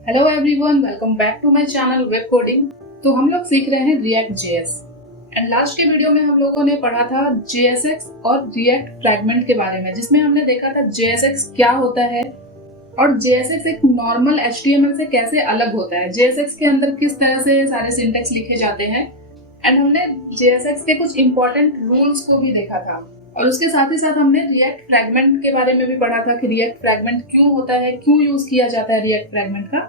Hello everyone, welcome back to my channel web coding. तो हम लोग सीख रहे हैं रिएक्ट जेएस एंड लास्ट के वीडियो में हम लोगों ने पढ़ा था जेएसएक्स और रिएक्ट फ्रैगमेंट के बारे में, जिसमें हमने देखा था जेएसएक्स क्या होता है और जेएसएक्स एक नॉर्मल एचटीएमएल से कैसे अलग होता है, जेएसएक्स के अंदर किस तरह से सारे सिंटेक्स लिखे जाते हैं एंड हमने जेएसएक्स के कुछ इंपॉर्टेंट रूल्स को भी देखा था। और उसके साथ ही साथ हमने रिएक्ट फ्रैगमेंट के बारे में भी पढ़ा था कि रिएक्ट फ्रैगमेंट क्यों होता है, क्यों यूज किया जाता है रिएक्ट फ्रैगमेंट का।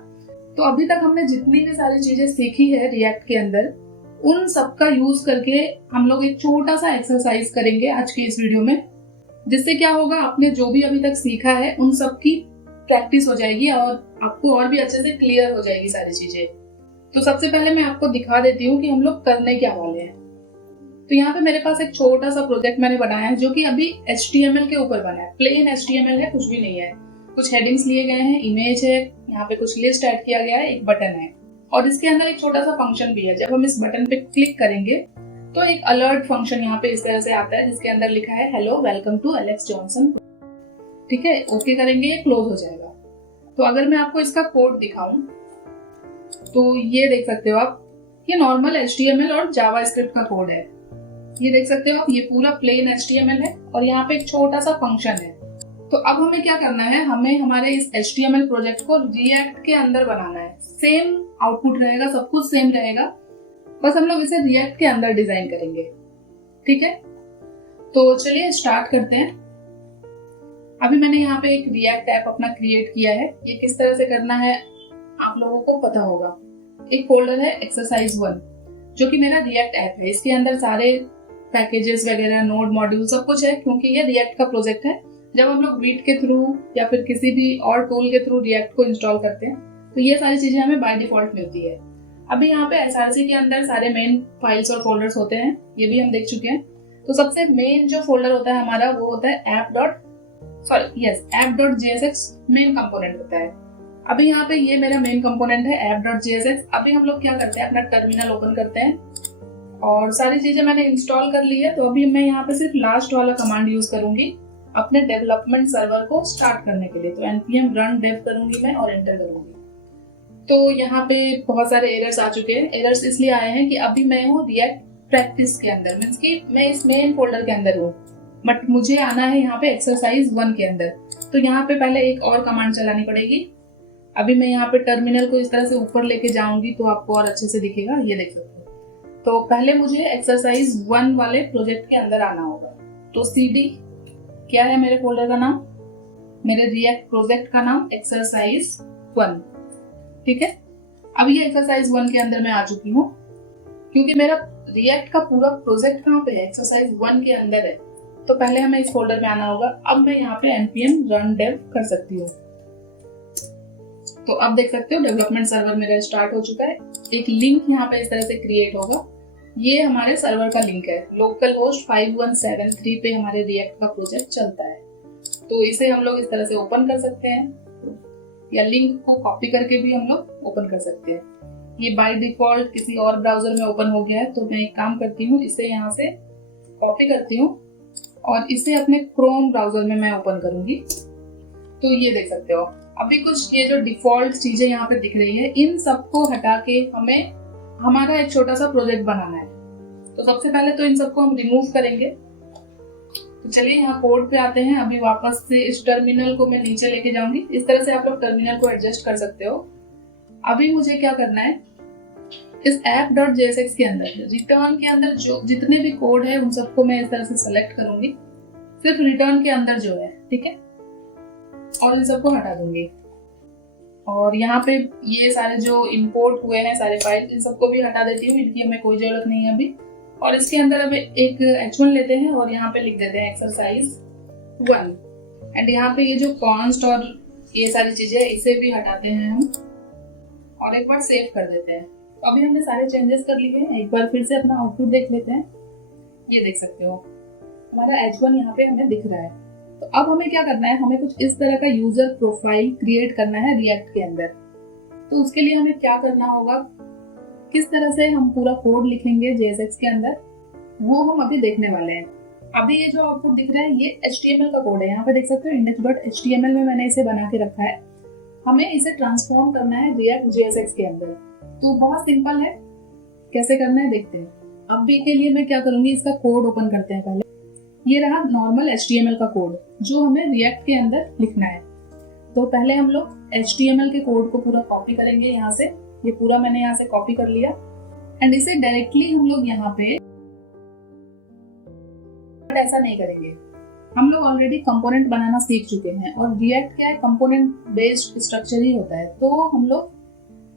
तो अभी तक हमने जितनी भी सारी चीजें सीखी है रिएक्ट के अंदर, उन सब का यूज करके हम लोग एक छोटा सा एक्सरसाइज करेंगे आज के इस वीडियो में, जिससे क्या होगा, आपने जो भी अभी तक सीखा है उन सब की प्रैक्टिस हो जाएगी और आपको और भी अच्छे से क्लियर हो जाएगी सारी चीजें। तो सबसे पहले मैं आपको दिखा देती हूँ कि हम लोग करने क्या वाले हैं। तो यहाँ पे मेरे पास एक छोटा सा प्रोजेक्ट मैंने बनाया है जो कि अभी HTML के ऊपर बना है, प्लेन HTML है, कुछ भी नहीं है। कुछ हेडिंग्स लिए गए हैं, इमेज है, यहाँ पे कुछ लिस्ट ऐड किया गया है, एक बटन है और इसके अंदर एक छोटा सा फंक्शन भी है। जब हम इस बटन पे क्लिक करेंगे तो एक अलर्ट फंक्शन यहाँ पे इस तरह से आता है जिसके अंदर लिखा है hello welcome to Alex Johnson. ठीक है, ओके करेंगे, ये क्लोज हो जाएगा। तो अगर मैं आपको इसका कोड दिखाऊं तो ये देख सकते हो आप, ये नॉर्मल HTML और जावास्क्रिप्ट का कोड है। ये देख सकते हो आप, ये पूरा प्लेन HTML है और यहाँ पे एक छोटा सा फंक्शन है। तो अब हमें क्या करना है, हमें हमारे इस HTML प्रोजेक्ट को रिएक्ट के अंदर बनाना है। सेम आउटपुट रहेगा, सब कुछ सेम रहेगा, बस हम लोग इसे रिएक्ट के अंदर डिजाइन करेंगे। ठीक है, तो चलिए स्टार्ट करते हैं। अभी मैंने यहाँ पे एक रिएक्ट ऐप अपना क्रिएट किया है। ये किस तरह से करना है आप लोगों को पता होगा। एक फोल्डर है एक्सरसाइज 1 जो कि मेरा रिएक्ट ऐप है। इसके अंदर सारे पैकेजेस वगैरह, नोड मॉड्यूल सब कुछ है, क्योंकि ये रिएक्ट का प्रोजेक्ट है। जब हम लोग वीट के थ्रू या फिर किसी भी और टूल के थ्रू रिएक्ट को इंस्टॉल करते हैं तो ये सारी चीजें हमें बाय डिफॉल्ट मिलती है। अभी यहाँ पे एसआरसी के अंदर सारे मेन फाइल्स और फोल्डर्स होते हैं, ये भी हम देख चुके हैं। तो सबसे मेन जो फोल्डर होता है हमारा वो होता है app.jsx मेन कंपोनेंट होता है। अभी यहाँ पे ये मेरा मेन कंपोनेंट है app.jsx। अभी हम लोग क्या करते हैं, अपना टर्मिनल ओपन करते हैं और सारी चीजें मैंने इंस्टॉल कर ली है। तो अभी मैं यहाँ पे सिर्फ लास्ट वाला कमांड यूज करूंगी अपने डेवलपमेंट सर्वर को स्टार्ट करने के लिए। तो npm run dev करूंगी मैं और एंटर करूंगी। तो यहाँ पे बहुत सारे एरर्स आ चुके हैं। एरर्स इसलिए आए हैं कि अभी मैं हूँ रिएक्ट प्रैक्टिस के अंदर, मीन्स कि मैं इस मेन फोल्डर के अंदर हूँ, बट मुझे आना है यहाँ पे एक्सरसाइज 1 के अंदर। तो यहाँ पे पहले एक और कमांड चलानी पड़ेगी। अभी मैं यहाँ पे टर्मिनल को इस तरह से ऊपर लेके जाऊंगी तो आपको और अच्छे से दिखेगा, ये देख सकते हो। तो पहले मुझे एक्सरसाइज 1 वाले प्रोजेक्ट के अंदर आना होगा। तो CD क्या है मेरे फोल्डर का नाम, मेरे रिएक्ट प्रोजेक्ट का नाम एक्सरसाइज 1। ठीक है, अब ये एक्सरसाइज 1 के अंदर मैं आ चुकी हूँ, क्योंकि मेरा रिएक्ट का पूरा प्रोजेक्ट कहाँ पे है, एक्सरसाइज 1 के अंदर है। तो पहले हमें इस फोल्डर में आना होगा। अब मैं यहाँ पे npm run dev कर सकती हूँ। तो अब देख सकते हो डेवलपमेंट सर्वर मेरा स्टार्ट हो चुका है। एक लिंक यहाँ पे इस तरह से क्रिएट होगा, ये हमारे सर्वर का लिंक है। लोकल होस्ट 5173 पे हमारे रिएक्ट का प्रोजेक्ट चलता है। तो इसे हम लोग इस तरह से ओपन कर सकते हैं या लिंक को कॉपी करके भी हम लोग ओपन कर सकते हैं। ये बाय डिफॉल्ट किसी और ब्राउजर में ओपन हो गया है, तो मैं एक काम करती हूँ, इसे यहाँ से कॉपी करती हूँ और इसे अपने क्रोम ब्राउजर में मैं ओपन करूंगी। तो ये देख सकते हो अभी कुछ ये जो डिफॉल्ट चीजें यहाँ पे दिख रही है, इन सबको हटा के हमें हमारा एक छोटा सा प्रोजेक्ट बनाना है। तो सबसे पहले तो इन सबको हम रिमूव करेंगे। तो चलिए यहाँ कोड पे आते हैं। अभी वापस से इस टर्मिनल को मैं नीचे लेके जाऊंगी। इस तरह से आप लोग टर्मिनल को एडजस्ट कर सकते हो। अभी मुझे क्या करना है, इस app.jsx के अंदर रिटर्न के अंदर जो जितने भी कोड है उन सबको मैं इस तरह से सेलेक्ट करूंगी, सिर्फ रिटर्न के अंदर जो है, ठीक है, और इन सबको हटा दूंगी। और यहाँ पे ये सारे जो इंपोर्ट हुए हैं सारे फाइल, इन सबको भी हटा देती हूँ, इनकी हमें कोई जरूरत नहीं है अभी। और इसके अंदर अब एक H1 लेते हैं और यहाँ पे लिख देते हैं एक्सरसाइज 1 एंड यहाँ पे ये जो कॉन्स्ट और ये सारी चीजें इसे भी हटाते हैं हम और एक बार सेव कर देते हैं। तो अभी हमने सारे चेंजेस कर लिए हैं। एक बार फिर से अपना आउटपुट देख लेते हैं। ये देख सकते हो हमारा H1 यहाँ पे हमें दिख रहा है। तो अब हमें क्या करना है, हमें कुछ इस तरह का यूजर प्रोफाइल क्रिएट करना है रिएक्ट के अंदर। तो उसके लिए हमें क्या करना होगा, किस तरह से हम पूरा कोड लिखेंगे JSX के अंदर, वो हम अभी देखने वाले हैं। अभी ये जो आउटपुट दिख रहा है ये HTML का कोड है। यहाँ पे देख सकते हो index.html में मैंने इसे बना के रखा है। हमें इसे ट्रांसफॉर्म करना है रिएक्ट जेएसएक्स के अंदर। तो बहुत सिंपल है, कैसे करना है देखते हैं। अभी के लिए मैं क्या करूंगी, इसका कोड ओपन करते हैं पहले। ये रहा नॉर्मल HTML का कोड जो हमें रिएक्ट के अंदर लिखना है। तो पहले हम लोग HTML के कोड को पूरा कॉपी करेंगे यहाँ से। ये पूरा मैंने यहाँ से कॉपी कर लिया एंड इसे डायरेक्टली हम लोग यहाँ पे ऐसा नहीं करेंगे। हम लोग ऑलरेडी कंपोनेंट बनाना सीख चुके हैं और रिएक्ट क्या है, कंपोनेंट बेस्ड स्ट्रक्चर ही होता है। तो हम लोग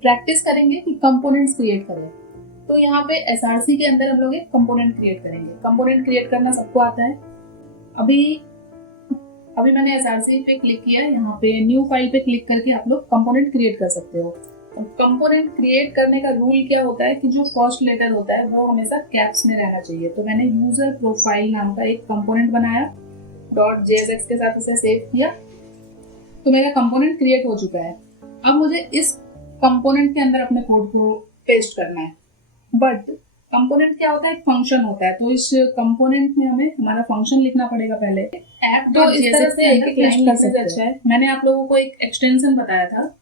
प्रैक्टिस करेंगे कि कंपोनेंट्स क्रिएट करें। तो यहाँ पे SRC के अंदर हम लोग एक कंपोनेंट क्रिएट करेंगे। कंपोनेंट क्रिएट करना सबको आता है। अभी मैंने SRC पे क्लिक किया, यहाँ पे न्यू फाइल पे क्लिक करके आप लोग कंपोनेंट क्रिएट कर सकते हो। कंपोनेंट क्रिएट करने का रूल क्या होता है कि जो फर्स्ट लेटर होता है वो हमेशा कैप्स में रहना चाहिए। तो मैंने यूजर प्रोफाइल नाम का एक कंपोनेंट बनाया, .jsx के साथ इसे सेव किया, तो मेरा कंपोनेंट क्रिएट हो चुका है। अब मुझे इस कंपोनेंट के अंदर अपने कोड को पेस्ट करना है। बट कंपोनेंट क्या होता है, एक फंक्शन होता है। तो इस कंपोनेंट में हमें हमारा फंक्शन लिखना पड़ेगा पहले। ऐप तो इस तरह से एक लाइन कर सकते हैं। अच्छा है, मैंने आप लोगों को एक एक्सटेंशन बताया था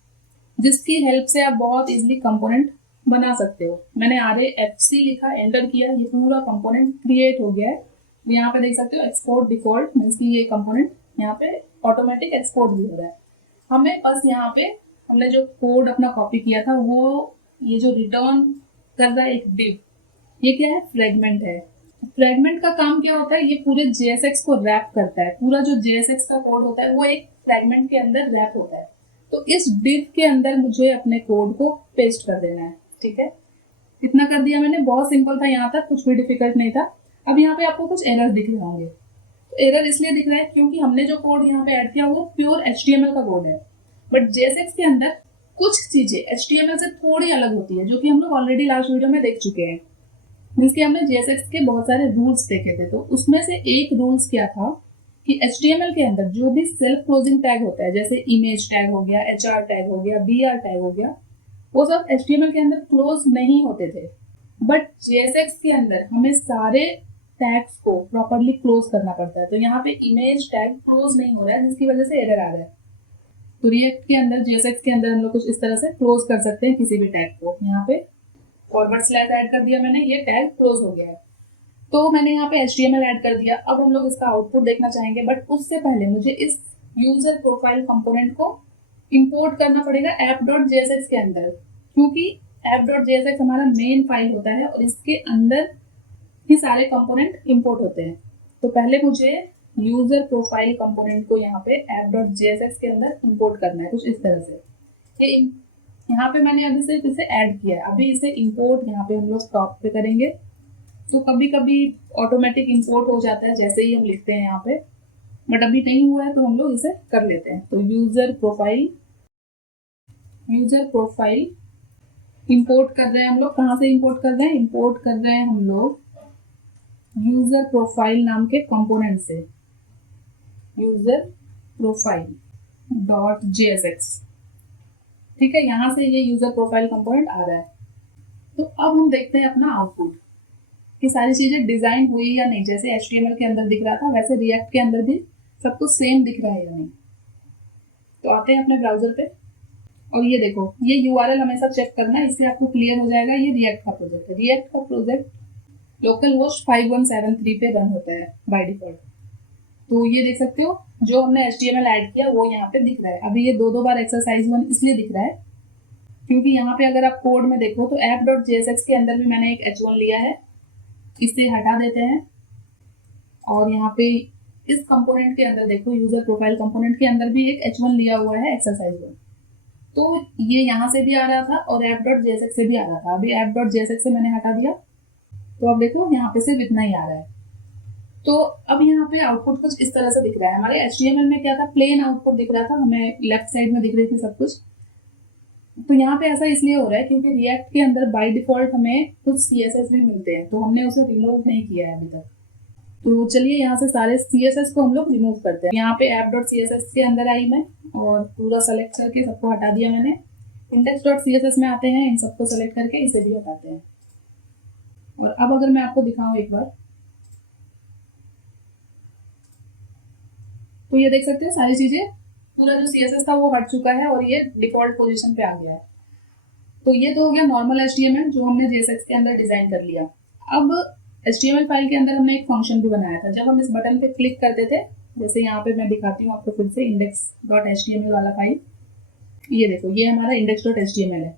जिसकी हेल्प से आप बहुत इजीली कंपोनेंट बना सकते हो। मैंने RAFC लिखा, एंटर किया, ये पूरा कंपोनेंट क्रिएट हो गया है। यहाँ पे देख सकते हो एक्सपोर्ट डिफॉल्ट मीन्स की ये कंपोनेंट यहाँ पे ऑटोमेटिक एक्सपोर्ट भी हो रहा है। हमें बस यहाँ पे हमने जो कोड अपना कॉपी किया था वो ये जो रिटर्न कर रहा है एक डिव, ये क्या है, फ्रेगमेंट है। फ्रेगमेंट का काम क्या होता है, ये पूरे JSX को रैप करता है। पूरा जो JSX का कोड होता है वो एक फ्रेगमेंट के अंदर रैप होता है। तो इस डिव के अंदर मुझे अपने कोड को पेस्ट कर देना है। ठीक है, इतना कर दिया मैंने, बहुत सिंपल था, यहाँ तक कुछ भी डिफिकल्ट नहीं था। अब यहाँ पे आपको कुछ एरर दिख रहे होंगे। तो एरर इसलिए दिख रहा है क्योंकि हमने जो कोड यहाँ पे ऐड किया वो प्योर HTML का कोड है। बट JSX के अंदर कुछ चीजें HTML से थोड़ी अलग होती है, जो कि हम लोग ऑलरेडी लास्ट वीडियो में देख चुके हैं। मीन्स कि हमने JSX के बहुत सारे रूल्स देखे थे। तो उसमें से एक रूल्स क्या था कि HTML के अंदर जो भी सेल्फ क्लोजिंग टैग होता है, जैसे इमेज टैग हो गया, HR टैग हो गया, BR टैग हो गया, वो सब HTML के अंदर क्लोज नहीं होते थे। बट JSX के अंदर हमें सारे टैग्स को प्रॉपरली क्लोज करना पड़ता है। तो यहाँ पे इमेज टैग क्लोज नहीं हो रहा है, जिसकी वजह से एरर आ रहा है। तो रिएक्ट के अंदर, JSX के अंदर हम लोग कुछ इस तरह से क्लोज कर सकते हैं किसी भी टैग को। यहाँ पे फॉरवर्ड स्लैश ऐड कर दिया मैंने, ये टैग क्लोज हो गया है। तो मैंने यहाँ पे HTML ऐड कर दिया। अब हम लोग इसका आउटपुट देखना चाहेंगे, बट उससे पहले मुझे इस यूजर प्रोफाइल कंपोनेंट को इंपोर्ट करना पड़ेगा app.jsx के अंदर, क्योंकि app.jsx हमारा मेन फाइल होता है और इसके अंदर ही सारे कंपोनेंट इंपोर्ट होते हैं। तो पहले मुझे यूजर प्रोफाइल कंपोनेंट को यहाँ पे app.jsx के अंदर इंपोर्ट करना है कुछ इस तरह से। ये यहाँ पे मैंने अभी सिर्फ इसे ऐड किया है, अभी इसे इंपोर्ट यहाँ पे हम लोग टॉप पे करेंगे। तो कभी कभी ऑटोमेटिक इंपोर्ट हो जाता है जैसे ही हम लिखते हैं यहाँ पे, बट अभी नहीं हुआ है तो हम लोग इसे कर लेते हैं। तो यूजर प्रोफाइल इंपोर्ट कर रहे हैं हम लोग। कहाँ से इंपोर्ट कर रहे हैं, इंपोर्ट कर रहे हैं हम लोग यूजर प्रोफाइल नाम के कंपोनेंट से, यूजर प्रोफाइल .jsx। ठीक है, यहाँ से ये यूजर प्रोफाइल कंपोनेंट आ रहा है। तो अब हम देखते हैं अपना आउटपुट कि सारी चीजें डिजाइन हुई या नहीं। जैसे HTML के अंदर दिख रहा था वैसे रिएक्ट के अंदर भी सब कुछ सेम दिख रहा है या नहीं। तो आते हैं अपने ब्राउजर पे और ये देखो, ये URL हमेशा चेक करना है, इससे आपको क्लियर हो जाएगा ये रिएक्ट का प्रोजेक्ट है। रिएक्ट का प्रोजेक्ट लोकल होस्ट 5173 पे रन होता है बाय डिफॉल्ट। तो ये देख सकते हो जो हमने HTML ऐड किया वो यहाँ पे दिख रहा है। अभी ये दो बार एक्सरसाइज 1 इसलिए दिख रहा है क्योंकि यहाँ पे अगर आप कोड में देखो तो app.jsx के अंदर भी मैंने एक H1 लिया है, इसे हटा देते हैं। और यहाँ पे इस कंपोनेंट के अंदर देखो, यूजर प्रोफाइल कंपोनेंट के अंदर भी एक H1 लिया हुआ है एक्सरसाइज 1। तो ये यहाँ से भी आ रहा था और app.jsx से भी आ रहा था। अभी app.jsx से मैंने हटा दिया तो अब देखो यहाँ पे सिर्फ इतना ही आ रहा है। तो अब यहाँ पे आउटपुट कुछ इस तरह से दिख रहा है। हमारे HTML में क्या था, प्लेन आउटपुट दिख रहा था, हमें लेफ्ट साइड में दिख रही थी सब कुछ। तो यहाँ पे ऐसा इसलिए हो रहा है क्योंकि रिएक्ट के अंदर बाय डिफॉल्ट हमें कुछ CSS भी मिलते हैं, तो हमने उसे रिमूव नहीं किया है अभी तक। तो चलिए यहाँ से सारे CSS को हम लोग रिमूव करते हैं। यहाँ पे app.css के अंदर आई मैं और पूरा सेलेक्ट करके सबको हटा दिया मैंने। index.css में आते हैं, इन सबको सेलेक्ट करके इसे भी हटाते हैं। और अब अगर मैं आपको दिखाऊं एक बार तो ये देख सकते हैं सारी चीजें पूरा जो CSS था वो हट चुका है और ये डिफॉल्ट पोजीशन पे आ गया है। तो ये तो हो गया नॉर्मल HTML जो हमने JSX के अंदर डिजाइन कर लिया। अब HTML फाइल के अंदर हमने एक फंक्शन भी बनाया था। जब हम इस बटन पे क्लिक करते थे, जैसे यहाँ पे मैं दिखाती हूँ आपको फिर से index.html वाला फाइल, ये देखो ये हमारा index.html है।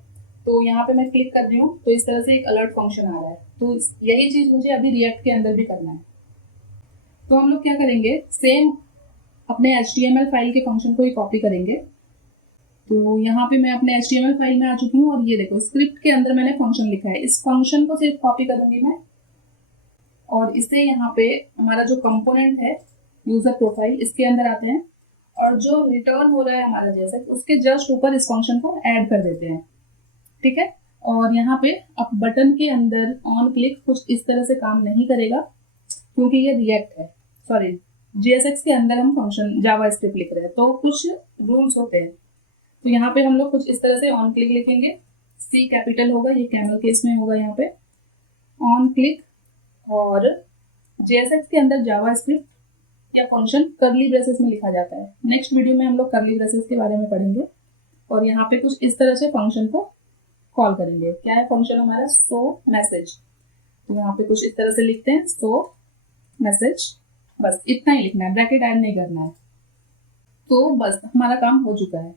तो यहाँ पे मैं क्लिक कर रही हूँ तो इस तरह से एक अलर्ट फंक्शन आ रहा है। तो यही चीज मुझे अभी रिएक्ट के अंदर भी करना है। तो हम लोग क्या करेंगे, सेम अपने HTML फाइल के फंक्शन को ही कॉपी करेंगे। तो यहाँ पे मैं अपने HTML फाइल में आ चुकी हूँ और ये देखो स्क्रिप्ट के अंदर मैंने फंक्शन लिखा है। इस फंक्शन को सिर्फ कॉपी करूंगी मैं और इसे यहाँ पे हमारा जो कंपोनेंट है यूजर प्रोफाइल, इसके अंदर आते हैं और जो रिटर्न हो रहा है हमारा जैसे उसके जस्ट ऊपर इस फंक्शन को ऐड कर देते हैं। ठीक है। और यहाँ पे अब बटन के अंदर ऑन क्लिक कुछ इस तरह से काम नहीं करेगा क्योंकि ये रिएक्ट है, सॉरी JSX के अंदर हम फंक्शन जावा स्क्रिप्ट लिख रहे हैं तो कुछ रूल्स होते हैं। तो यहाँ पे हम लोग कुछ इस तरह से ऑन क्लिक लिखेंगे, C कैपिटल होगा, ये कैमल केस में होगा यहाँ पे ऑन क्लिक। और JSX के अंदर जावा स्क्रिप्ट या फंक्शन कर्ली ब्रेसेस में लिखा जाता है। नेक्स्ट वीडियो में हम लोग कर्ली ब्रेसेस के बारे में पढ़ेंगे। और यहाँ पे कुछ इस तरह से फंक्शन को कॉल करेंगे। क्या है फंक्शन हमारा, शो मैसेज। तो यहाँ पे कुछ इस तरह से लिखते हैं शो मैसेज, बस इतना ही लिखना है, ब्रैकेट ऐड नहीं करना है। तो बस हमारा काम हो चुका है।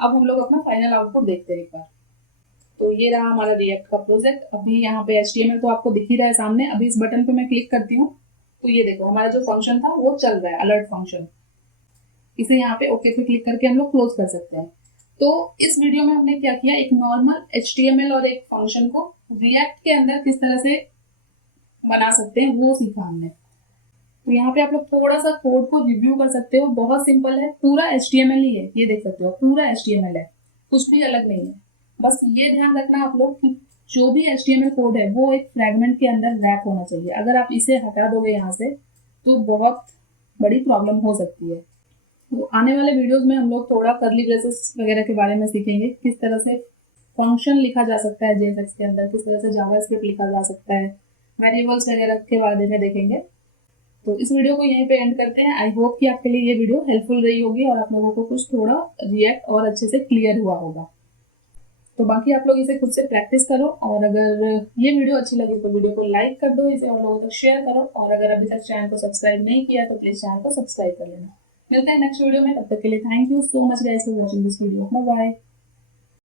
अब हम लोग अपना फाइनल आउटपुट देखते हैं एक बार। तो ये रहा हमारा रिएक्ट का प्रोजेक्ट। अभी यहाँ पे HTML तो आपको दिख ही रहा है सामने। अभी इस बटन पे मैं क्लिक करती हूँ तो ये देखो हमारा जो फंक्शन था वो चल रहा है, अलर्ट फंक्शन। इसे यहाँ पे ओके पे क्लिक करके हम लोग क्लोज कर सकते हैं। तो इस वीडियो में हमने क्या किया, एक नॉर्मल HTML और एक फंक्शन को रिएक्ट के अंदर किस तरह से बना सकते हैं वो सीखा हमने। तो यहाँ पे आप लोग थोड़ा सा कोड को रिव्यू कर सकते हो, बहुत सिंपल है, पूरा HTML ही है, ये देख सकते हो पूरा HTML है, कुछ भी अलग नहीं है। बस ये ध्यान रखना आप लोग कि जो भी HTML कोड है वो एक फ्रैगमेंट के अंदर रैप होना चाहिए। अगर आप इसे हटा दोगे यहाँ से तो बहुत बड़ी प्रॉब्लम हो सकती है। तो आने वाले वीडियोस में हम लोग थोड़ा कर्ली ब्रेसेस वगैरह के बारे में सीखेंगे, किस तरह से फंक्शन लिखा जा सकता है JSX के अंदर, किस तरह से जावास्क्रिप्ट लिखा जा सकता है, वेरिएबल्स वगैरह के बारे में देखेंगे। तो इस वीडियो को यहीं पे एंड करते हैं। आई होप कि आपके लिए ये वीडियो हेल्पफुल रही होगी और आप लोगों को कुछ थोड़ा रिएक्ट और अच्छे से क्लियर हुआ होगा। तो बाकी आप लोग इसे खुद से प्रैक्टिस करो और अगर ये वीडियो अच्छी लगी तो वीडियो को लाइक कर दो, इसे और लोगों तक शेयर करो और अगर अभी तक चैनल को सब्सक्राइब नहीं किया तो प्लीज चैनल को सब्सक्राइब कर लेना। मिलते हैं नेक्स्ट वीडियो में, तब तक के लिए thank you so much guys for watching this video. Bye bye.